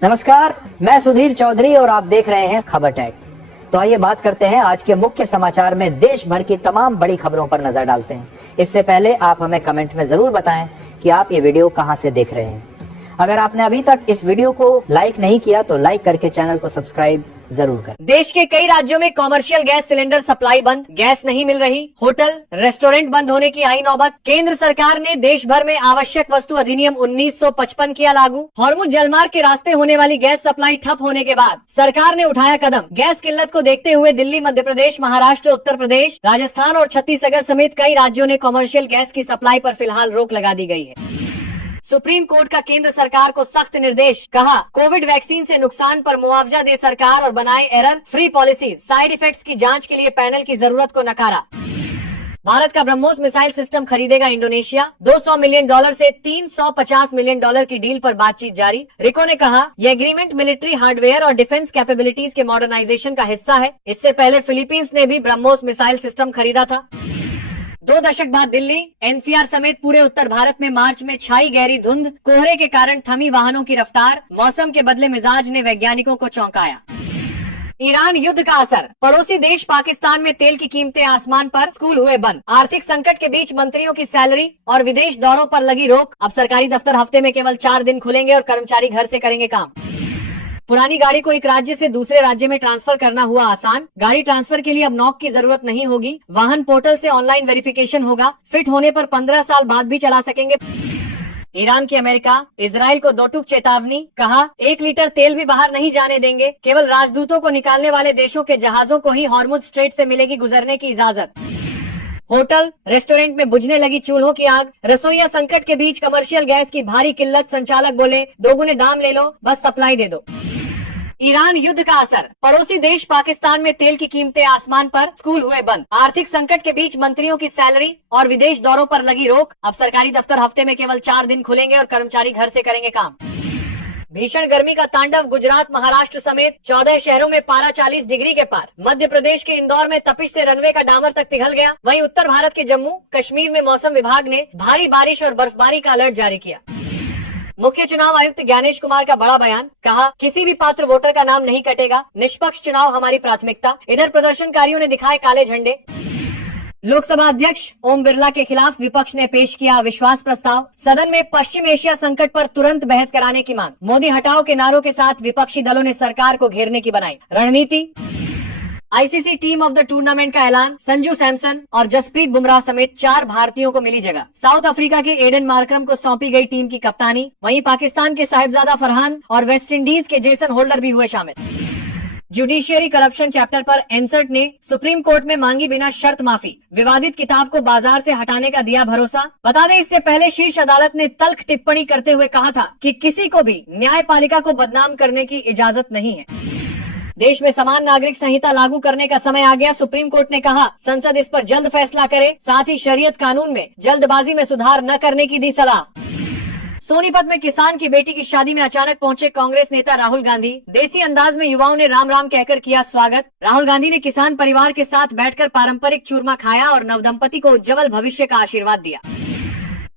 नमस्कार, मैं सुधीर चौधरी और आप देख रहे हैं खबर टैग। तो आइए बात करते हैं आज के मुख्य समाचार में देश भर की तमाम बड़ी खबरों पर नजर डालते हैं। इससे पहले आप हमें कमेंट में जरूर बताएं कि आप ये वीडियो कहां से देख रहे हैं। अगर आपने अभी तक इस वीडियो को लाइक नहीं किया तो लाइक करके चैनल को सब्सक्राइब जरूर करें। देश के कई राज्यों में कॉमर्शियल गैस सिलेंडर सप्लाई बंद, गैस नहीं मिल रही, होटल रेस्टोरेंट बंद होने की आई नौबत। केंद्र सरकार ने देश भर में आवश्यक वस्तु अधिनियम 1955 किया लागू। हॉर्मुज जलमार्ग के रास्ते होने वाली गैस सप्लाई ठप होने के बाद सरकार ने उठाया कदम। गैस किल्लत को देखते हुए दिल्ली, मध्य प्रदेश, महाराष्ट्र, उत्तर प्रदेश, राजस्थान और छत्तीसगढ़ समेत कई राज्यों ने कॉमर्शियल गैस की सप्लाई पर फिलहाल रोक लगा दी गई है। सुप्रीम कोर्ट का केंद्र सरकार को सख्त निर्देश, कहा कोविड वैक्सीन से नुकसान पर मुआवजा दे सरकार और बनाए error free policies. Side effects की जांच के लिए पैनल की जरूरत को नकारा। भारत का ब्रह्मोस मिसाइल सिस्टम खरीदेगा इंडोनेशिया। $200 मिलियन से $350 मिलियन की डील पर बातचीत जारी। रिको ने कहा यह एग्रीमेंट मिलिट्री हार्डवेयर और डिफेंस कैपेबिलिटीज के मॉडर्नाइजेशन का हिस्सा है। इससे पहले फिलीपींस ने भी ब्रह्मोस मिसाइल सिस्टम खरीदा था। 2 दशक बाद दिल्ली, एनसीआर समेत पूरे उत्तर भारत में मार्च में छाई गहरी धुंध। कोहरे के कारण थमी वाहनों की रफ्तार। मौसम के बदले मिजाज ने वैज्ञानिकों को चौंकाया। ईरान युद्ध का असर, पड़ोसी देश पाकिस्तान में तेल की कीमतें आसमान पर, स्कूल हुए बंद। आर्थिक संकट के बीच मंत्रियों की सैलरी और विदेश दौरों पर लगी रोक। अब सरकारी दफ्तर हफ्ते में केवल 4 दिन खुलेंगे और कर्मचारी घर से करेंगे काम। पुरानी गाड़ी को एक राज्य से दूसरे राज्य में ट्रांसफर करना हुआ आसान। गाड़ी ट्रांसफर के लिए अब नॉक की जरूरत नहीं होगी। वाहन पोर्टल से ऑनलाइन वेरिफिकेशन होगा। फिट होने पर 15 साल बाद भी चला सकेंगे। ईरान की अमेरिका, इजराइल को 2 टूक चेतावनी, कहा 1 लीटर तेल भी बाहर नहीं जाने देंगे। केवल राजदूतों को निकालने वाले देशों के जहाजों को ही हॉर्मुज स्ट्रेट से मिलेगी गुजरने की इजाजत। होटल रेस्टोरेंट में बुझने लगी चूल्हों की आग। रसोईया संकट के बीच कमर्शियल गैस की भारी किल्लत। संचालक बोले दोगुने दाम ले लो, बस सप्लाई दे दो। ईरान युद्ध का असर, पड़ोसी देश पाकिस्तान में तेल की कीमतें आसमान पर, स्कूल हुए बंद। आर्थिक संकट के बीच मंत्रियों की सैलरी और विदेश दौरों पर लगी रोक। अब सरकारी दफ्तर हफ्ते में केवल 4 दिन खुलेंगे और कर्मचारी घर से करेंगे काम। भीषण गर्मी का तांडव, गुजरात, महाराष्ट्र समेत 14 शहरों में पारा 40 डिग्री के पार। मध्य प्रदेश के इंदौर में तपिश से रनवे का डामर तक पिघल गया। वहीं उत्तर भारत के जम्मू कश्मीर में मौसम विभाग ने भारी बारिश और बर्फबारी का अलर्ट जारी किया। मुख्य चुनाव आयुक्त ज्ञानेश कुमार का बड़ा बयान, कहा किसी भी पात्र वोटर का नाम नहीं कटेगा। निष्पक्ष चुनाव हमारी प्राथमिकता। इधर प्रदर्शनकारियों ने दिखाए काले झंडे। लोकसभा अध्यक्ष ओम बिरला के खिलाफ विपक्ष ने पेश किया अविश्वास प्रस्ताव। सदन में पश्चिम एशिया संकट पर तुरंत बहस कराने की मांग। मोदी हटाओ के नारों के साथ विपक्षी दलों ने सरकार को घेरने की बनाई रणनीति। ICC team of the tournament का ऐलान। संजू सैमसन और जसप्रीत बुमराह समेत 4 भारतीयों को मिली जगह। साउथ अफ्रीका के एडन मार्करम को सौंपी गई टीम की कप्तानी। वहीं पाकिस्तान के साहिबजादा फरहान और वेस्टइंडीज के जेसन होल्डर भी हुए शामिल। जुडिशियरी करप्शन चैप्टर पर एनसर्ट ने सुप्रीम कोर्ट में मांगी बिना शर्त माफी। विवादित किताब को बाजार से हटाने का दिया भरोसा। बता दें इससे पहले शीर्ष अदालत ने तल्ख टिप्पणी करते हुए कहा था कि किसी को भी न्यायपालिका को बदनाम करने की इजाजत नहीं है। देश में समान नागरिक संहिता लागू करने का समय आ गया। सुप्रीम कोर्ट ने कहा संसद इस पर जल्द फैसला करे। साथ ही शरीयत कानून में जल्दबाजी में सुधार न करने की दी सलाह। सोनीपत में किसान की बेटी की शादी में अचानक पहुंचे कांग्रेस नेता राहुल गांधी। देसी अंदाज में युवाओं ने राम राम कहकर किया स्वागत। राहुल गांधी ने किसान परिवार के साथ बैठकर पारंपरिक चूरमा खाया और नवदंपति को उज्जवल भविष्य का आशीर्वाद दिया।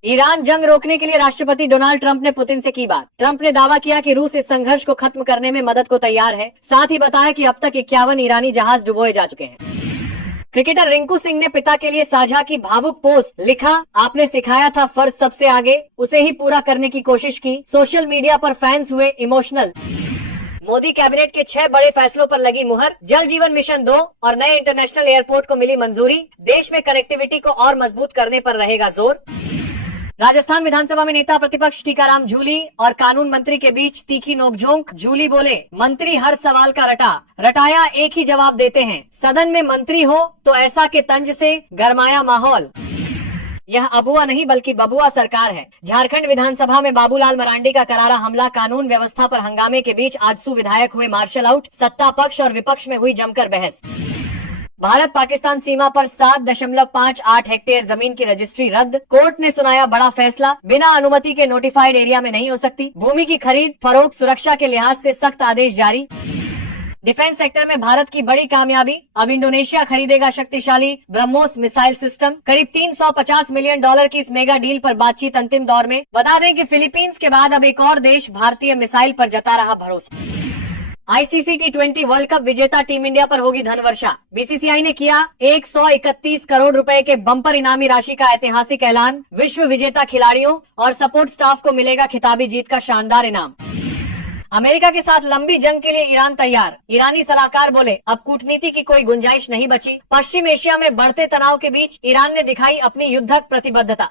ईरान जंग रोकने के लिए राष्ट्रपति डोनाल्ड ट्रंप ने पुतिन से की बात। ट्रंप ने दावा किया कि रूस इस संघर्ष को खत्म करने में मदद को तैयार है। साथ ही बताया कि अब तक 51 ईरानी जहाज डुबोए जा चुके हैं। क्रिकेटर रिंकू सिंह ने पिता के लिए साझा की भावुक पोस्ट। लिखा आपने सिखाया था फर्ज सबसे आगे, उसे ही पूरा करने की कोशिश की। सोशल मीडिया पर फैंस हुए इमोशनल। मोदी कैबिनेट के 6 बड़े फैसलों पर लगी मुहर। जल जीवन मिशन 2 और नए इंटरनेशनल एयरपोर्ट को मिली मंजूरी। देश में कनेक्टिविटी को और मजबूत करने पर रहेगा जोर। राजस्थान विधानसभा में नेता प्रतिपक्ष टीकाराम जूली और कानून मंत्री के बीच तीखी नोकझोंक। जूली बोले मंत्री हर सवाल का रटाया एक ही जवाब देते हैं। सदन में मंत्री हो तो ऐसा के तंज से गरमाया माहौल। यह अबुआ नहीं बल्कि बबुआ सरकार है। झारखंड विधानसभा में बाबूलाल मरांडी का करारा हमला। कानून व्यवस्था पर हंगामे के बीच आजसू विधायक हुए मार्शल आउट। सत्ता पक्ष और विपक्ष में हुई जमकर बहस। भारत पाकिस्तान सीमा पर 7.58 हेक्टेयर जमीन की रजिस्ट्री रद्द। कोर्ट ने सुनाया बड़ा फैसला। बिना अनुमति के नोटिफाइड एरिया में नहीं हो सकती। भूमि की खरीद फरोख्त सुरक्षा के लिहाज से सख्त आदेश जारी। डिफेंस सेक्टर में भारत की बड़ी कामयाबी, अब इंडोनेशिया खरीदेगा शक्तिशाली ब्रह्मोस मिसाइल सिस्टम। करीब $350 मिलियन की इस मेगा डील पर बातचीत अंतिम दौर में। बता दें कि फिलीपींस के बाद अब एक और देश भारतीय मिसाइल पर जता रहा भरोसा। आईसीसी T20 वर्ल्ड कप विजेता टीम इंडिया पर होगी धन वर्षा। बीसीसीआई ने किया 131 करोड़ रुपए के बम्पर इनामी राशि का ऐतिहासिक ऐलान। विश्व विजेता खिलाड़ियों और सपोर्ट स्टाफ को मिलेगा खिताबी जीत का शानदार इनाम। अमेरिका के साथ लंबी जंग के लिए ईरान तैयार। ईरानी सलाहकार बोले, अब कूटनीति की कोई गुंजाइश नहीं बची। पश्चिम एशिया में बढ़ते तनाव के बीच ईरान ने दिखाई अपनी युद्धक प्रतिबद्धता।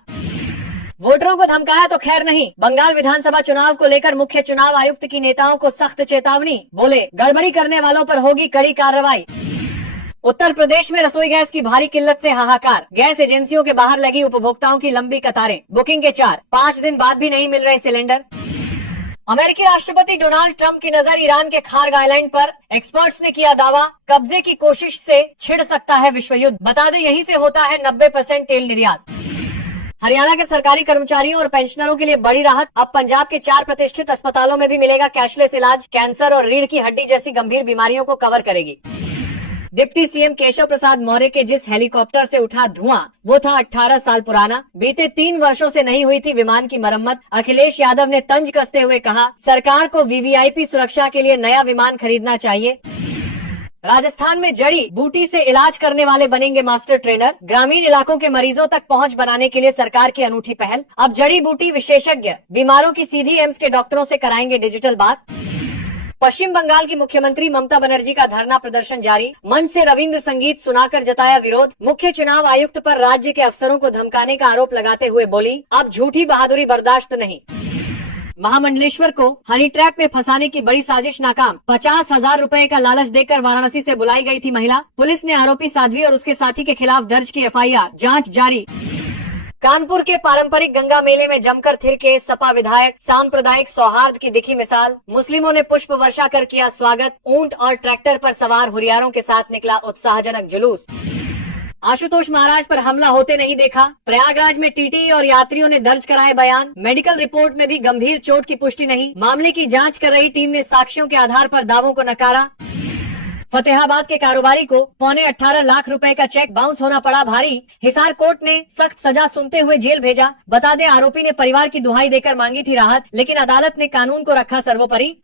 वोटरों को धमकाया तो खैर नहीं। बंगाल विधानसभा चुनाव को लेकर मुख्य चुनाव आयुक्त की नेताओं को सख्त चेतावनी। बोले, गड़बड़ी करने वालों पर होगी कड़ी कार्रवाई। उत्तर प्रदेश में रसोई गैस की भारी किल्लत से हाहाकार। गैस एजेंसियों के बाहर लगी उपभोक्ताओं की लंबी कतारें। बुकिंग के 4-5 दिन बाद भी नहीं मिल रहे सिलेंडर। अमेरिकी राष्ट्रपति डोनाल्ड ट्रंप की नजर ईरान के खार्ग आइलैंड पर। एक्सपर्ट्स ने किया दावा, कब्जे की कोशिश से छिड़ सकता है विश्व युद्ध। बता दें, यहीं से होता है 90% तेल निर्यात। हरियाणा के सरकारी कर्मचारियों और पेंशनरों के लिए बड़ी राहत। अब पंजाब के 4 प्रतिष्ठित अस्पतालों में भी मिलेगा कैशलेस इलाज। कैंसर और रीढ़ की हड्डी जैसी गंभीर बीमारियों को कवर करेगी। डिप्टी सीएम केशव प्रसाद मौर्य के जिस हेलीकॉप्टर से उठा धुआं, वो था 18 साल पुराना। बीते 3 वर्षों से नहीं हुई थी विमान की मरम्मत। अखिलेश यादव ने तंज कसते हुए कहा, सरकार को वीवीआईपी सुरक्षा के लिए नया विमान खरीदना चाहिए। राजस्थान में जड़ी बूटी से इलाज करने वाले बनेंगे मास्टर ट्रेनर। ग्रामीण इलाकों के मरीजों तक पहुंच बनाने के लिए सरकार की अनूठी पहल। अब जड़ी बूटी विशेषज्ञ बीमारों की सीधी एम्स के डॉक्टरों से कराएंगे डिजिटल बात। पश्चिम बंगाल की मुख्यमंत्री ममता बनर्जी का धरना प्रदर्शन जारी। मंच से रविंद्र संगीत सुनाकर जताया विरोध। मुख्य चुनाव आयुक्त पर राज्य के अफसरों को धमकाने का आरोप लगाते हुए बोली, अब झूठी बहादुरी बर्दाश्त नहीं। महामंडलेश्वर को हनी ट्रैप में फंसाने की बड़ी साजिश नाकाम। 50,000 रुपए का लालच देकर वाराणसी से बुलाई गई थी महिला। पुलिस ने आरोपी साध्वी और उसके साथी के खिलाफ दर्ज की एफआईआर। जांच जारी। कानपुर के पारंपरिक गंगा मेले में जमकर थिरके सपा विधायक। सांप्रदायिक सौहार्द की दिखी मिसाल। मुस्लिमों ने पुष्प वर्षा कर किया स्वागत। ऊंट और ट्रैक्टर पर सवार हुरियारों के साथ निकला उत्साहजनक जुलूस। आशुतोष महाराज पर हमला होते नहीं देखा। प्रयागराज में टीटी और यात्रियों ने दर्ज कराए बयान। मेडिकल रिपोर्ट में भी गंभीर चोट की पुष्टि नहीं। मामले की जांच कर रही टीम ने साक्ष्यों के आधार पर दावों को नकारा। फतेहाबाद के कारोबारी को 18.25 लाख रुपए का चेक बाउंस होना पड़ा भारी। हिसार कोर्ट ने सख्त सजा सुनते हुए जेल भेजा। बता दें, आरोपी ने परिवार की दुहाई देकर मांगी थी राहत, लेकिन अदालत ने कानून को रखा सर्वोपरि।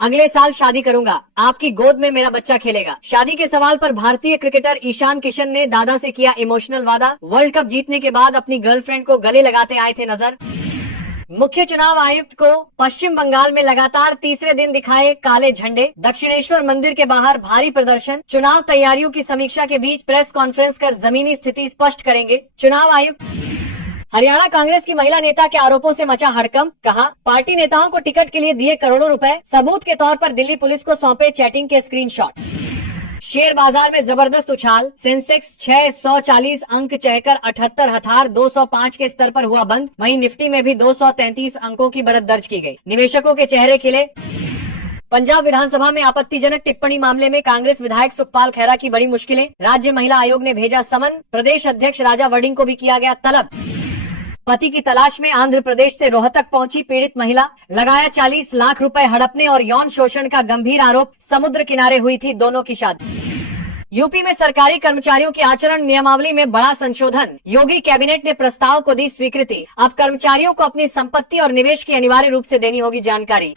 अगले साल शादी करूंगा, आपकी गोद में मेरा बच्चा खेलेगा। शादी के सवाल पर भारतीय क्रिकेटर ईशान किशन ने दादा से किया इमोशनल वादा। वर्ल्ड कप जीतने के बाद अपनी गर्लफ्रेंड को गले लगाते आए थे नजर। मुख्य चुनाव आयुक्त को पश्चिम बंगाल में लगातार तीसरे दिन दिखाए काले झंडे। दक्षिणेश्वर मंदिर के बाहर भारी प्रदर्शन। चुनाव तैयारियों की समीक्षा के बीच प्रेस कॉन्फ्रेंस कर जमीनी स्थिति स्पष्ट करेंगे चुनाव आयुक्त। हरियाणा कांग्रेस की महिला नेता के आरोपों से मचा हड़कंप। कहा, पार्टी नेताओं को टिकट के लिए दिए करोड़ों रुपए। सबूत के तौर पर दिल्ली पुलिस को सौंपे चैटिंग के स्क्रीनशॉट। शेयर बाजार में जबरदस्त उछाल। सेंसेक्स 640 अंक चढ़कर 78,205 के स्तर पर हुआ बंद। वहीं निफ्टी में भी 233 अंकों की बढ़त दर्ज की गई। निवेशकों के चेहरे खिले। पंजाब विधानसभा में आपत्तिजनक टिप्पणी मामले में कांग्रेस विधायक सुखपाल खैरा की बड़ी मुश्किलें। राज्य महिला आयोग ने भेजा समन। प्रदेश अध्यक्ष राजा वडिंग को भी किया गया तलब। पति की तलाश में आंध्र प्रदेश से रोहतक पहुंची पीड़ित महिला। लगाया 40 लाख रुपए हड़पने और यौन शोषण का गंभीर आरोप। समुद्र किनारे हुई थी दोनों की शादी। यूपी में सरकारी कर्मचारियों की आचरण नियमावली में बड़ा संशोधन। योगी कैबिनेट ने प्रस्ताव को दी स्वीकृति। अब कर्मचारियों को अपनी संपत्ति और निवेश की अनिवार्य रूप से देनी होगी जानकारी।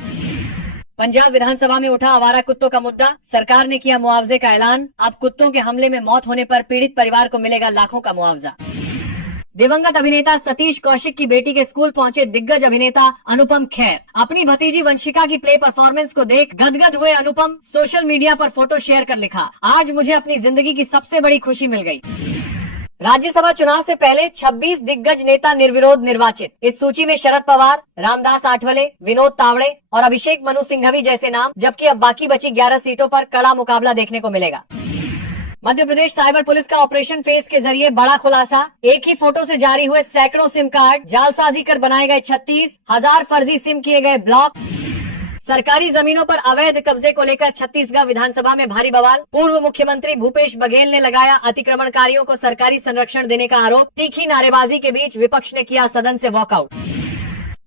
पंजाब विधानसभा में उठा आवारा कुत्तों का मुद्दा। सरकार ने किया मुआवजे का ऐलान। अब कुत्तों के हमले में मौत होने पर पीड़ित परिवार को मिलेगा लाखों का मुआवजा। दिवंगत अभिनेता सतीश कौशिक की बेटी के स्कूल पहुंचे दिग्गज अभिनेता अनुपम खेर। अपनी भतीजी वंशिका की प्ले परफॉर्मेंस को देख गदगद हुए अनुपम। सोशल मीडिया पर फोटो शेयर कर लिखा, आज मुझे अपनी जिंदगी की सबसे बड़ी खुशी मिल गई। राज्यसभा चुनाव से पहले 26 दिग्गज नेता निर्विरोध निर्वाचित। इस सूची में शरद पवार, रामदास आठवले, विनोद तावड़े और अभिषेक मनु सिंघवी जैसे नाम, जबकि अब बाकी बची 11 सीटों पर कड़ा मुकाबला देखने को मिलेगा। मध्य प्रदेश साइबर पुलिस का ऑपरेशन फेस के जरिए बड़ा खुलासा। एक ही फोटो से जारी हुए सैकड़ों सिम कार्ड। जालसाजी कर बनाए गए 36,000 फर्जी सिम किए गए ब्लॉक। सरकारी जमीनों पर अवैध कब्जे को लेकर छत्तीसगढ़ विधानसभा में भारी बवाल। पूर्व मुख्यमंत्री भूपेश बघेल ने लगाया अतिक्रमणकारियों को सरकारी संरक्षण देने का आरोप। तीखी नारेबाजी के बीच विपक्ष ने किया सदन से वॉकआउट।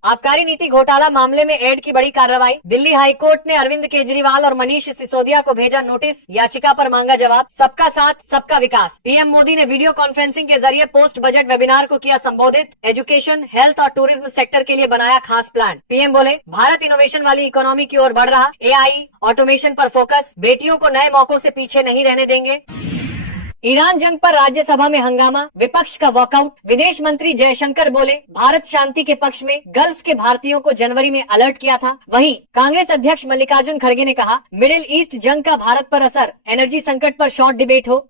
आबकारी नीति घोटाला मामले में एड की बड़ी कार्रवाई। दिल्ली हाईकोर्ट ने अरविंद केजरीवाल और मनीष सिसोदिया को भेजा नोटिस, याचिका पर मांगा जवाब। सबका साथ सबका विकास। पीएम मोदी ने वीडियो कॉन्फ्रेंसिंग के जरिए पोस्ट बजट वेबिनार को किया संबोधित। एजुकेशन, हेल्थ और टूरिज्म सेक्टर के लिए बनाया खास प्लान। पीएम बोले, भारत इनोवेशन वाली इकोनॉमी की ओर बढ़ रहा, एआई ऑटोमेशन पर फोकस, बेटियों को नए मौकों से पीछे नहीं रहने देंगे। ईरान जंग पर राज्यसभा में हंगामा, विपक्ष का वॉकआउट। विदेश मंत्री जयशंकर बोले, भारत शांति के पक्ष में, गल्फ के भारतीयों को जनवरी में अलर्ट किया था। वहीं कांग्रेस अध्यक्ष मल्लिकार्जुन खड़गे ने कहा, मिडिल ईस्ट जंग का भारत पर असर, एनर्जी संकट पर शॉर्ट डिबेट हो।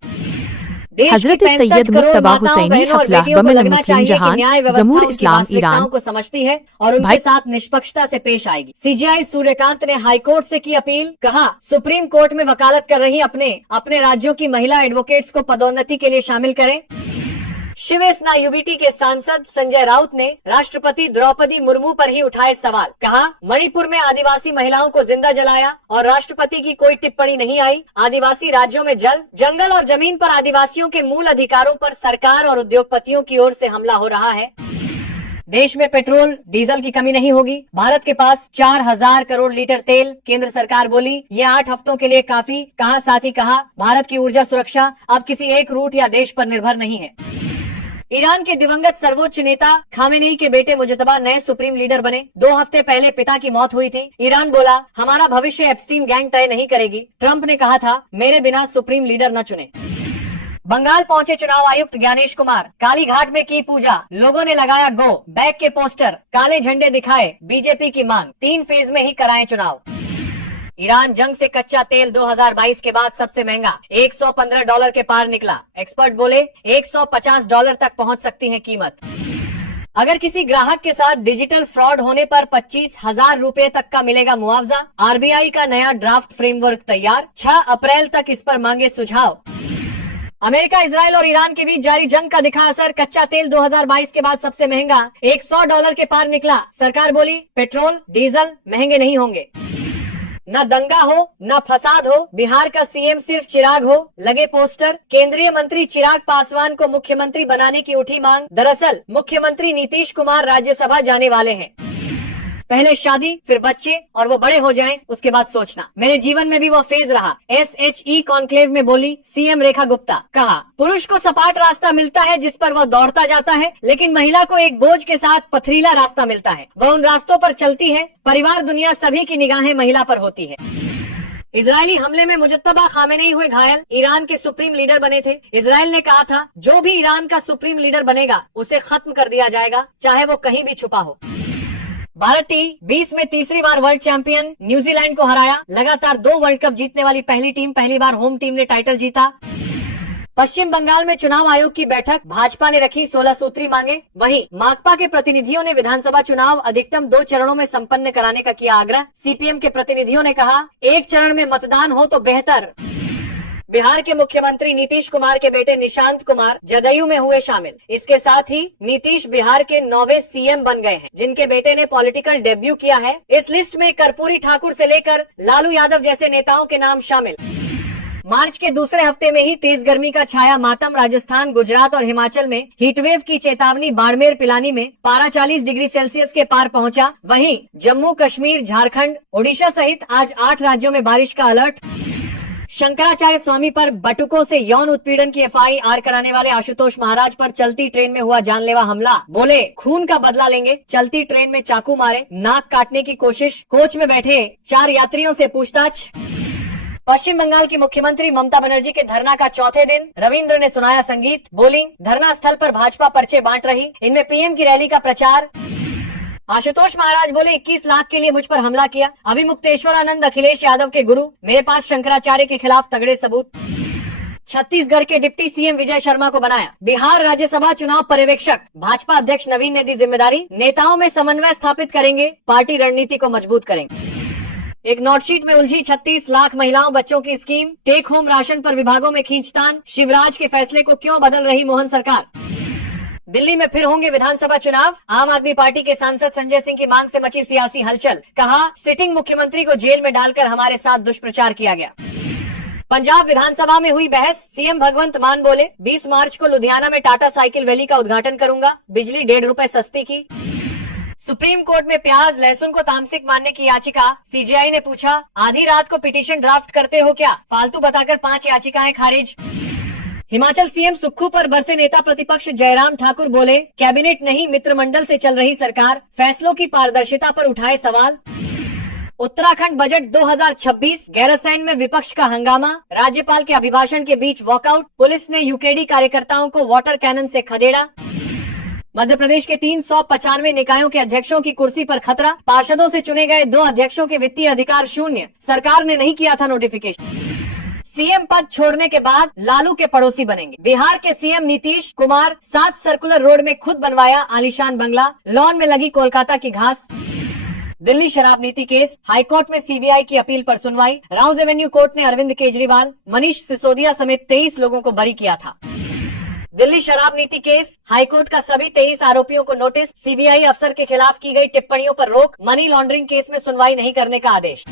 हजरत सैयद मुस्तबा हुसैनी हफला बमिल मुस्लिम जहान जमूर इस्लाम ईरान को समझती है और उनके साथ निष्पक्षता से पेश आएगी। सीजीआई सूर्यकांत ने हाईकोर्ट से की अपील, कहा सुप्रीम कोर्ट में वकालत कर रही अपने राज्यों की महिला एडवोकेट्स को पदोन्नति के लिए शामिल करें। शिवसेना यूबीटी के सांसद संजय राउत ने राष्ट्रपति द्रौपदी मुर्मू पर ही उठाए सवाल। कहा, मणिपुर में आदिवासी महिलाओं को जिंदा जलाया और राष्ट्रपति की कोई टिप्पणी नहीं आई। आदिवासी राज्यों में जल, जंगल और जमीन पर आदिवासियों के मूल अधिकारों पर सरकार और उद्योगपतियों की ओर से हमला हो रहा है। देश में पेट्रोल डीजल की कमी नहीं होगी। भारत के पास 4000 करोड़ लीटर तेल। केंद्र सरकार बोली, ये 8 हफ्तों के लिए काफी। कहा, साथ ही कहा, भारत की ऊर्जा सुरक्षा अब किसी एक रूट या देश पर निर्भर नहीं है। ईरान के दिवंगत सर्वोच्च नेता खामेनेई के बेटे मुजतबा नए सुप्रीम लीडर बने। 2 हफ्ते पहले पिता की मौत हुई थी। ईरान बोला, हमारा भविष्य एप्स्टीन गैंग तय नहीं करेगी। ट्रंप ने कहा था, मेरे बिना सुप्रीम लीडर न चुने। बंगाल पहुंचे चुनाव आयुक्त ज्ञानेश कुमार, काली घाट में की पूजा, लोगों ने लगाया गो बैक के पोस्टर, काले झंडे दिखाए, बीजेपी की मांग, 3 फेज में ही कराएं चुनाव। ईरान जंग से कच्चा तेल 2022 के बाद सबसे महंगा, $115 के पार निकला। एक्सपर्ट बोले, $150 तक पहुंच सकती है कीमत। अगर किसी ग्राहक के साथ डिजिटल फ्रॉड होने पर 25,000 रुपए तक का मिलेगा मुआवजा। आरबीआई का नया ड्राफ्ट फ्रेमवर्क तैयार, 6 अप्रैल तक इस पर मांगे सुझाव। अमेरिका, इजराइल और ईरान के बीच जारी जंग का दिखा असर। कच्चा तेल 2022 के बाद सबसे महंगा, $100 के पार निकला। सरकार बोली, पेट्रोल डीजल महंगे नहीं होंगे। न दंगा हो न फसाद हो, बिहार का सीएम सिर्फ चिराग हो, लगे पोस्टर। केंद्रीय मंत्री चिराग पासवान को मुख्यमंत्री बनाने की उठी मांग। दरअसल मुख्यमंत्री नीतीश कुमार राज्यसभा जाने वाले हैं। पहले शादी, फिर बच्चे और वो बड़े हो जाएं, उसके बाद सोचना। मेरे जीवन में भी वो फेज रहा। SHE कॉन्क्लेव में बोली सीएम रेखा गुप्ता। कहा, पुरुष को सपाट रास्ता मिलता है जिस पर वह दौड़ता जाता है, लेकिन महिला को एक बोझ के साथ पथरीला रास्ता मिलता है। वह उन रास्तों पर चलती है। परिवार, दुनिया, सभी की निगाहें महिला पर होती है। इजरायली हमले में मुजतबा खामेनेई हुए घायल, ईरान के सुप्रीम लीडर बने थे। इजराइल ने कहा था, जो भी ईरान का सुप्रीम लीडर बनेगा उसे खत्म कर दिया जाएगा, चाहे वो कहीं भी छुपा हो। भारत T20 में तीसरी बार वर्ल्ड चैंपियन, न्यूजीलैंड को हराया। लगातार 2 वर्ल्ड कप जीतने वाली पहली टीम, पहली बार होम टीम ने टाइटल जीता। पश्चिम बंगाल में चुनाव आयोग की बैठक, भाजपा ने रखी 16 सूत्री मांगे। वहीं माकपा के प्रतिनिधियों ने विधानसभा चुनाव अधिकतम 2 चरणों में संपन्न कराने का किया आग्रह। सीपीएम के प्रतिनिधियों ने कहा, 1 चरण में मतदान हो तो बेहतर। बिहार के मुख्यमंत्री नीतीश कुमार के बेटे निशांत कुमार जदयू में हुए शामिल। इसके साथ ही नीतीश बिहार के 9वें सीएम बन गए हैं, जिनके बेटे ने पॉलिटिकल डेब्यू किया है। इस लिस्ट में कर्पूरी ठाकुर से लेकर लालू यादव जैसे नेताओं के नाम शामिल। मार्च के दूसरे हफ्ते में ही तेज गर्मी का छाया मातम। राजस्थान, गुजरात और हिमाचल में हीटवेव की चेतावनी। बाड़मेर, पिलानी में पारा 40 डिग्री सेल्सियस के पार पहुंचा। वहीं जम्मू कश्मीर, झारखंड, ओडिशा सहित आज 8 राज्यों में बारिश का अलर्ट। शंकराचार्य स्वामी पर बटुकों से यौन उत्पीड़न की FIR कराने वाले आशुतोष महाराज पर चलती ट्रेन में हुआ जानलेवा हमला। बोले, खून का बदला लेंगे। चलती ट्रेन में चाकू मारे, नाक काटने की कोशिश। कोच में बैठे 4 यात्रियों से पूछताछ। पश्चिम बंगाल की मुख्यमंत्री ममता बनर्जी के धरना का चौथे दिन, रविंद्र ने सुनाया संगीत। बोली, धरना स्थल पर भाजपा पर्चे बांट रही, इनमें पीएम की रैली का प्रचार। आशुतोष महाराज बोले, 21 लाख के लिए मुझ पर हमला किया। अभिमुक्तेश्वर आनंद अखिलेश यादव के गुरु, मेरे पास शंकराचार्य के खिलाफ तगड़े सबूत। छत्तीसगढ़ के डिप्टी सीएम विजय शर्मा को बनाया बिहार राज्यसभा चुनाव पर्यवेक्षक। भाजपा अध्यक्ष नवीन ने दी जिम्मेदारी। नेताओं में समन्वय स्थापित करेंगे, पार्टी रणनीति को मजबूत करेंगे। एक नोटशीट में उलझी 36 लाख महिलाओं बच्चों की स्कीम। टेक होम राशन पर विभागों में खींचतान। शिवराज के फैसले को क्यों बदल रही मोहन सरकार। दिल्ली में फिर होंगे विधानसभा चुनाव। आम आदमी पार्टी के सांसद संजय सिंह की मांग से मची सियासी हलचल। कहा, सिटिंग मुख्यमंत्री को जेल में डालकर हमारे साथ दुष्प्रचार किया गया। पंजाब विधानसभा में हुई बहस। सीएम भगवंत मान बोले, 20 मार्च को लुधियाना में टाटा साइकिल वैली का उद्घाटन करूंगा। बिजली 1.5 रुपए सस्ती की। सुप्रीम कोर्ट में प्याज लहसुन को तामसिक मानने की याचिका, सीजीआई ने पूछा आधी रात को पिटीशन ड्राफ्ट करते हो क्या, फालतू बताकर 5 याचिकाएं खारिज। हिमाचल सीएम सुक्खू पर बरसे नेता प्रतिपक्ष जयराम ठाकुर, बोले कैबिनेट नहीं मित्रमंडल से चल रही सरकार, फैसलों की पारदर्शिता पर उठाए सवाल। उत्तराखंड बजट 2026, गैरसैंण में विपक्ष का हंगामा, राज्यपाल के अभिभाषण के बीच वॉकआउट, पुलिस ने यूकेडी कार्यकर्ताओं को वाटर कैनन से खदेड़ा। मध्य प्रदेश के 395 निकायों के अध्यक्षों की कुर्सी पर खतरा, पार्षदों से चुने गए 2 अध्यक्षों के वित्तीय अधिकार शून्य, सरकार ने नहीं किया था नोटिफिकेशन। सीएम पद छोड़ने के बाद लालू के पड़ोसी बनेंगे, बिहार के CM Nitish Kumar 7 circular road में खुद बनवाया आलीशान बंगला, लॉन में लगी कोलकाता की घास। दिल्ली शराब नीति केस, हाईकोर्ट में सीबीआई की अपील पर सुनवाई, राउज एवेन्यू कोर्ट ने अरविंद केजरीवाल, मनीष सिसोदिया समेत 23 लोगों को बरी किया था। दिल्ली शराब नीति केस, हाईकोर्ट का सभी 23 आरोपियों को नोटिस, सीबीआई अफसर के खिलाफ की गई टिप्पणियों पर रोक, मनी लॉन्ड्रिंग केस में सुनवाई नहीं करने का आदेश।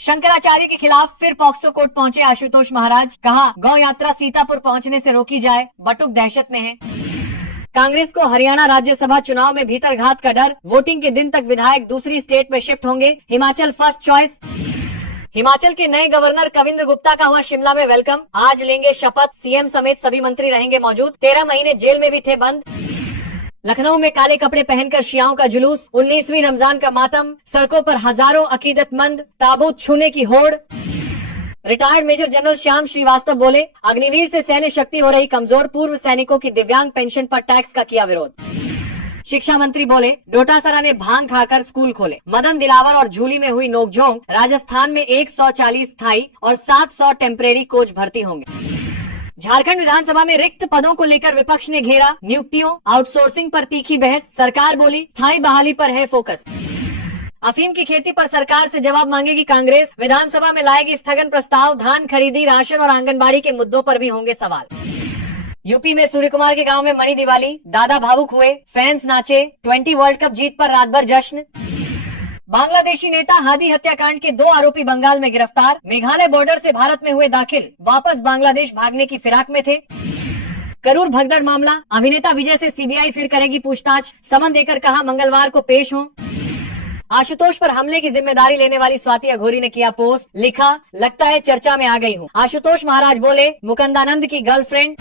शंकराचार्य के खिलाफ फिर पॉक्सो कोर्ट पहुंचे आशुतोष महाराज, कहा गौ यात्रा सीतापुर पहुंचने से रोकी जाए, बटुक दहशत में है। कांग्रेस को हरियाणा राज्यसभा चुनाव में भीतरघात का डर, वोटिंग के दिन तक विधायक दूसरी स्टेट में शिफ्ट होंगे, हिमाचल फर्स्ट चॉइस। हिमाचल के नए गवर्नर कविंद्र गुप्ता का हुआ शिमला में वेलकम, आज लेंगे शपथ, सीएम समेत सभी मंत्री रहेंगे मौजूद, 13 महीने जेल में भी थे बंद। लखनऊ में काले कपड़े पहनकर शियाओं का जुलूस, 19वीं रमजान का मातम, सड़कों पर हजारों अकीदतमंद, ताबूत छूने की होड़। Retired major general Shyam Srivastava बोले अग्निवीर से सैन्य शक्ति हो रही कमजोर, पूर्व सैनिकों की दिव्यांग पेंशन पर टैक्स का किया विरोध। शिक्षा मंत्री बोले डोटासरा ने भांग खाकर स्कूल खोले, मदन दिलावर और झूली में हुई नोकझोंक, राजस्थान में 140 स्थायी और 700 टेम्परेरी कोच भर्ती होंगे। झारखंड विधानसभा में रिक्त पदों को लेकर विपक्ष ने घेरा, नियुक्तियों आउटसोर्सिंग पर तीखी बहस, सरकार बोली स्थायी बहाली पर है फोकस। अफीम की खेती पर सरकार से जवाब मांगेगी कांग्रेस, विधानसभा में लाएगी स्थगन प्रस्ताव, धान खरीदी, राशन और आंगनबाड़ी के मुद्दों पर भी होंगे सवाल। यूपी में सूर्य कुमार के गांव में मनी दिवाली, दादा भावुक हुए, फैंस नाचे, 20 वर्ल्ड कप जीत पर रात भर जश्न। बांग्लादेशी नेता हादी हत्याकांड के 2 आरोपी बंगाल में गिरफ्तार, मेघालय बॉर्डर से भारत में हुए दाखिल, वापस बांग्लादेश भागने की फिराक में थे। करूर भगदड़ मामला, अभिनेता विजय से सीबीआई फिर करेगी पूछताछ, समन देकर कहा मंगलवार को पेश हों। आशुतोष पर हमले की जिम्मेदारी लेने वाली स्वाति अघोरी ने किया पोस्ट, लिखा लगता है चर्चा में आ गई हूँ। आशुतोष महाराज बोले मुकुंदानंद की गर्लफ्रेंड,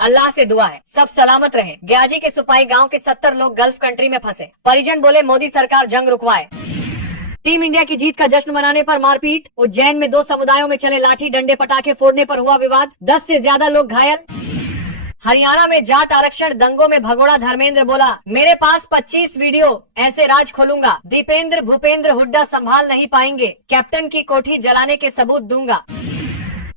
अल्लाह से दुआ है सब सलामत रहें। ग्याजी के सुपाई गांव के 70 लोग गल्फ कंट्री में फंसे, परिजन बोले मोदी सरकार जंग रुकवाए। टीम इंडिया की जीत का जश्न मनाने पर मारपीट, उज्जैन में 2 समुदायों में चले लाठी डंडे पटाखे फोड़ने पर हुआ विवाद, 10 से ज्यादा लोग घायल। हरियाणा में जाट आरक्षण दंगों में भगोड़ा धर्मेंद्र बोला मेरे पास 25 वीडियो, ऐसे राज खोलूंगा। दीपेंद्र भूपेंद्र हुड्डा संभाल नहीं पाएंगे, कैप्टन की कोठी जलाने के सबूत दूंगा।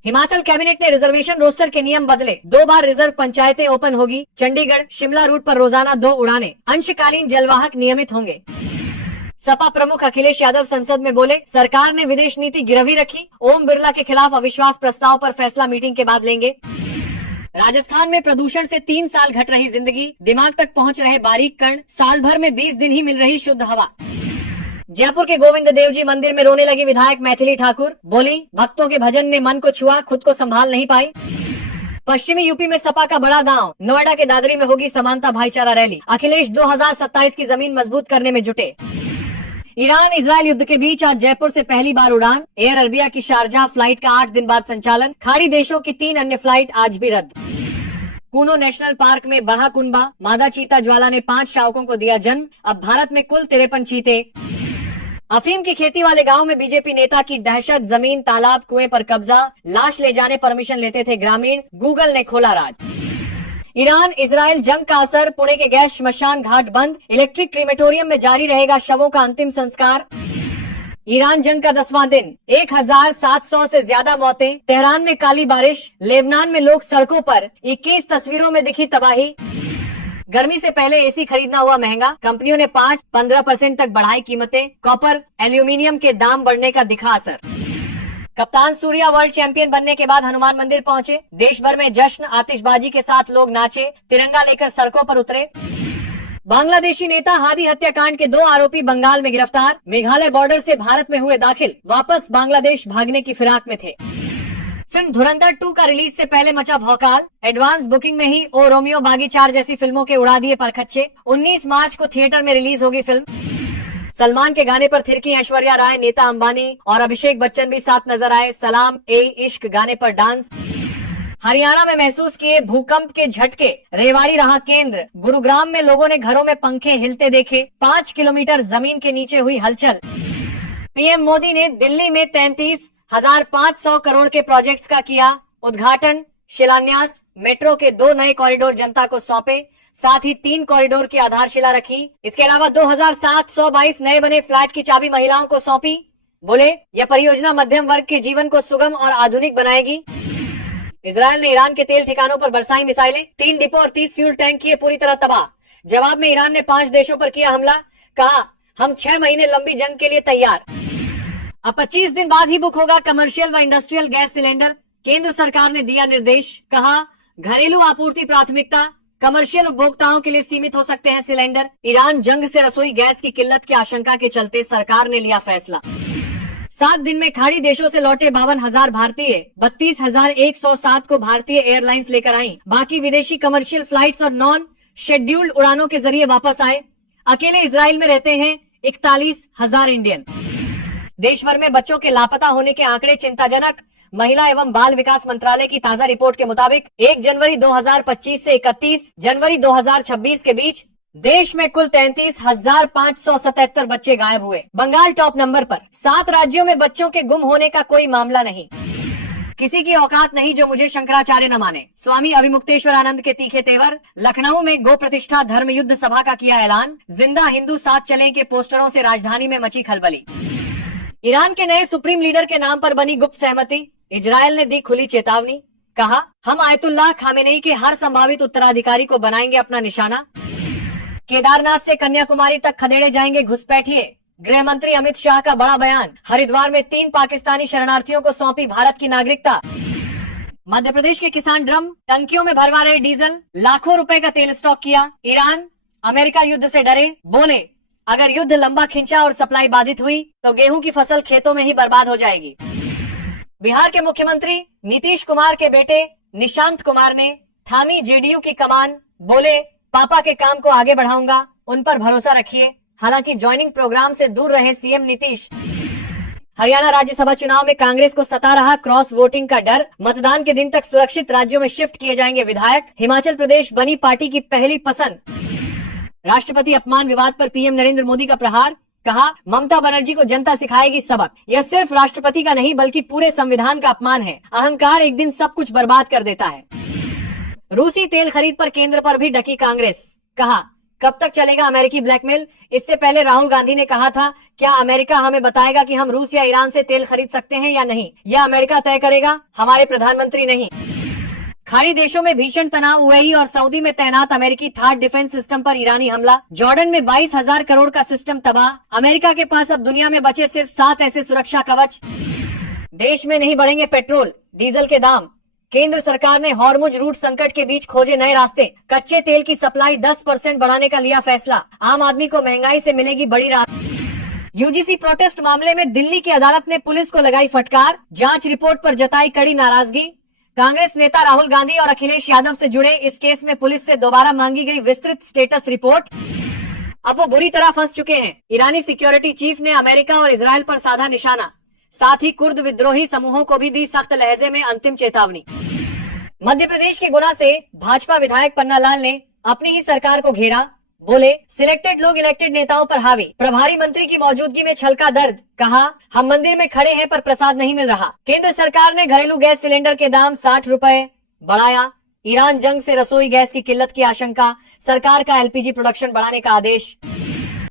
हिमाचल कैबिनेट ने रिजर्वेशन रोस्टर के नियम बदले, 2 बार रिजर्व पंचायतें ओपन होगी, चंडीगढ़ शिमला रूट पर रोजाना 2 उड़ानें, अंशकालीन जलवाहक नियमित होंगे। सपा प्रमुख अखिलेश यादव संसद में बोले सरकार ने विदेश नीति गिरवी रखी, ओम बिरला के खिलाफ अविश्वास प्रस्ताव पर फैसला मीटिंग के बाद लेंगे। राजस्थान में प्रदूषण से 3 साल घट रही जिंदगी, दिमाग तक पहुंच रहे बारीक कण, साल भर में 20 दिन ही मिल रही शुद्ध हवा। जयपुर के गोविंद देव जी मंदिर में रोने लगी विधायक मैथिली ठाकुर, बोली भक्तों के भजन ने मन को छुआ, खुद को संभाल नहीं पाई। पश्चिमी यूपी में सपा का बड़ा दांव, नोएडा के दादरी में होगी समानता भाईचारा रैली, अखिलेश 2027 की जमीन मजबूत करने में जुटे। ईरान इजरायल युद्ध के बीच आज जयपुर से पहली बार उड़ान, एयर अरबिया की शारजाह फ्लाइट का 8 दिन बाद संचालन, खाड़ी देशों की 3 अन्य फ्लाइट आज भी रद्द। कूनो नेशनल पार्क में बढ़ा कुनबा, मादा चीता ज्वाला ने 5 शावकों को दिया जन्म, अब भारत में कुल 53 चीते। अफीम की खेती वाले गांव में बीजेपी नेता की दहशत, जमीन तालाब कुएं पर कब्जा, लाश ले जाने परमिशन लेते थे ग्रामीण, गूगल ने खोला राज। ईरान इजरायल जंग का असर, पुणे के गैस श्मशान घाट बंद, इलेक्ट्रिक क्रीमेटोरियम में जारी रहेगा शवों का अंतिम संस्कार। ईरान जंग का 10वां दिन, 1700 से ज्यादा मौतें, तेहरान में काली बारिश, लेबनान में लोग सड़कों पर, 21 तस्वीरों में दिखी तबाही। गर्मी से पहले एसी खरीदना हुआ महंगा, कंपनियों ने 5-15% तक बढ़ाई कीमतें, कॉपर एल्यूमिनियम के दाम बढ़ने का दिखा असर। कप्तान सूर्या वर्ल्ड चैंपियन बनने के बाद हनुमान मंदिर पहुंचे, देश भर में जश्न, आतिशबाजी के साथ लोग नाचे, तिरंगा लेकर सड़कों पर उतरे। बांग्लादेशी नेता हादी हत्याकांड के 2 आरोपी बंगाल में गिरफ्तार, मेघालय बॉर्डर से भारत में हुए दाखिल, वापस बांग्लादेश भागने की फिराक में थे। फिल्म धुरंधर 2 का रिलीज से पहले मचा भौकाल। एडवांस बुकिंग में ही ओ रोमियो बागी 4 जैसी फिल्मों के उड़ा दिए परखच्चे। 19 मार्च को थिएटर में रिलीज होगी फिल्म। सलमान के गाने पर थिरकी ऐश्वर्या राय, नीता अंबानी और अभिषेक बच्चन भी साथ नजर आए। सलाम ए इश्क गाने पर डांस। हरियाणा में महसूस किए भूकंप के झटके, रेवाड़ी रहा केंद्र। गुरुग्राम में लोगों ने घरों में पंखे हिलते देखे। 5 किलोमीटर जमीन के नीचे हुई हलचल। पीएम मोदी ने दिल्ली में 33,500 करोड़ के प्रोजेक्ट्स का किया उद्घाटन, शिलान्यास। मेट्रो के 2 नए कॉरिडोर जनता को सौंपे, साथ ही 3 कॉरिडोर की आधारशिला रखी। इसके अलावा 2,722 नए बने फ्लैट की चाबी महिलाओं को सौंपी। बोले यह परियोजना मध्यम वर्ग के जीवन को सुगम और आधुनिक बनाएगी। इजरायल ने ईरान के तेल ठिकानों पर बरसाई मिसाइलें। 3 डिपो और 30 फ्यूल टैंक किए पूरी तरह तबाह। जवाब में ईरान ने 5 देशों पर किया हमला। कहा हम 6 महीने लंबी जंग के लिए तैयार। अब 25 दिन बाद ही बुक होगा कमर्शियल व इंडस्ट्रियल गैस सिलेंडर। केंद्र सरकार ने दिया निर्देश। कहा घरेलू आपूर्ति प्राथमिकता, कमर्शियल उपभोक्ताओं के लिए सीमित हो सकते हैं सिलेंडर। ईरान जंग से रसोई गैस की किल्लत की आशंका के चलते सरकार ने लिया फैसला। 7 दिन में खाड़ी देशों से लौटे 52,000 भारतीय। 32,107 को भारतीय एयरलाइंस लेकर आई। बाकी विदेशी कमर्शियल फ्लाइट्स और नॉन शेड्यूल्ड उड़ानों के जरिए वापस आए। अकेले इजराइल में रहते हैं 41,000 इंडियन। देश भर में बच्चों के लापता होने के आंकड़े चिंताजनक। महिला एवं बाल विकास मंत्रालय की ताजा रिपोर्ट के मुताबिक 1 जनवरी 2025 से 31 जनवरी 2026 के बीच देश में कुल 33,577 बच्चे गायब हुए। बंगाल टॉप नंबर पर। 7 राज्यों में बच्चों के गुम होने का कोई मामला नहीं। किसी की औकात नहीं जो मुझे शंकराचार्य न माने। स्वामी अभिमुक्तेश्वर आनंद के तीखे तेवर। लखनऊ में गो प्रतिष्ठा धर्म युद्ध सभा का किया ऐलान। जिंदा हिंदू साथ चलें के पोस्टरों से राजधानी में मची खलबली। ईरान के नए सुप्रीम लीडर के नाम पर बनी गुप्त सहमति। इजरायल ने दी खुली चेतावनी। कहा हम आयतुल्लाह खामेनेई के हर संभावित उत्तराधिकारी को बनाएंगे अपना निशाना। केदारनाथ से कन्याकुमारी तक खदेड़े जाएंगे घुसपैठिए। गृह मंत्री अमित शाह का बड़ा बयान। हरिद्वार में 3 पाकिस्तानी शरणार्थियों को सौंपी भारत की नागरिकता। मध्य प्रदेश के किसान ड्रम टंकियों में भरवा रहे डीजल। लाखों रुपए का तेल स्टॉक किया। ईरान अमेरिका युद्ध से डरे। बोले अगर युद्ध लंबा खिंचा और सप्लाई बाधित हुई तो गेहूं की फसल खेतों में ही बर्बाद हो जाएगी। बिहार के मुख्यमंत्री नीतीश कुमार के बेटे निशांत कुमार ने थामी जेडीयू की कमान। बोले पापा के काम को आगे बढ़ाऊंगा, उन पर भरोसा रखिए। हालांकि ज्वाइनिंग प्रोग्राम से दूर रहे सीएम नीतीश। हरियाणा राज्यसभा चुनाव में कांग्रेस को सता रहा क्रॉस वोटिंग का डर। मतदान के दिन तक सुरक्षित राज्यों में शिफ्ट किए जाएंगे विधायक। हिमाचल प्रदेश बनी पार्टी की पहली पसंद। राष्ट्रपति अपमान विवाद पर पीएम नरेंद्र मोदी का प्रहार। कहा ममता बनर्जी को जनता सिखाएगी सबक। यह सिर्फ राष्ट्रपति का नहीं बल्कि पूरे संविधान का अपमान है। अहंकार एक दिन सब कुछ बर्बाद कर देता है। रूसी तेल खरीद पर केंद्र पर भी डकी कांग्रेस। कहा कब तक चलेगा अमेरिकी ब्लैकमेल। इससे पहले राहुल गांधी ने कहा था क्या अमेरिका हमें बताएगा कि हम रूस या ईरान से तेल खरीद सकते हैं या नहीं, यह अमेरिका तय करेगा, हमारे प्रधानमंत्री नहीं। खाड़ी देशों में भीषण तनाव। यूएई और सऊदी में तैनात अमेरिकी थार्ड डिफेंस सिस्टम पर ईरानी हमला। जॉर्डन में 22,000 करोड़ का सिस्टम तबाह। अमेरिका के पास अब दुनिया में बचे सिर्फ 7 ऐसे सुरक्षा कवच। देश में नहीं बढ़ेंगे पेट्रोल डीजल के दाम। केंद्र सरकार ने हॉर्मुज रूट संकट के बीच खोजे नए रास्ते। कच्चे तेल की सप्लाई 10% बढ़ाने का लिया फैसला। आम आदमी को महंगाई से मिलेगी बड़ी राहत। यूजीसी प्रोटेस्ट मामले में दिल्ली की अदालत ने पुलिस को लगाई फटकार। जांच रिपोर्ट पर जताई कड़ी नाराजगी। कांग्रेस नेता राहुल गांधी और अखिलेश यादव से जुड़े इस केस में पुलिस से दोबारा मांगी गई विस्तृत स्टेटस रिपोर्ट। अब वो बुरी तरह फंस चुके हैं। ईरानी सिक्योरिटी चीफ ने अमेरिका और इजरायल पर साधा निशाना। साथ ही कुर्द विद्रोही समूहों को भी दी सख्त लहजे में अंतिम चेतावनी। मध्य प्रदेश के गुना से भाजपा विधायक पन्ना लाल ने अपनी ही सरकार को घेरा। बोले सिलेक्टेड लोग इलेक्टेड नेताओं पर हावी। प्रभारी मंत्री की मौजूदगी में छलका दर्द। कहा हम मंदिर में खड़े हैं पर प्रसाद नहीं मिल रहा। केंद्र सरकार ने घरेलू गैस सिलेंडर के दाम 60 रुपए बढ़ाया। ईरान जंग से रसोई गैस की किल्लत की आशंका। सरकार का एलपीजी प्रोडक्शन बढ़ाने का आदेश।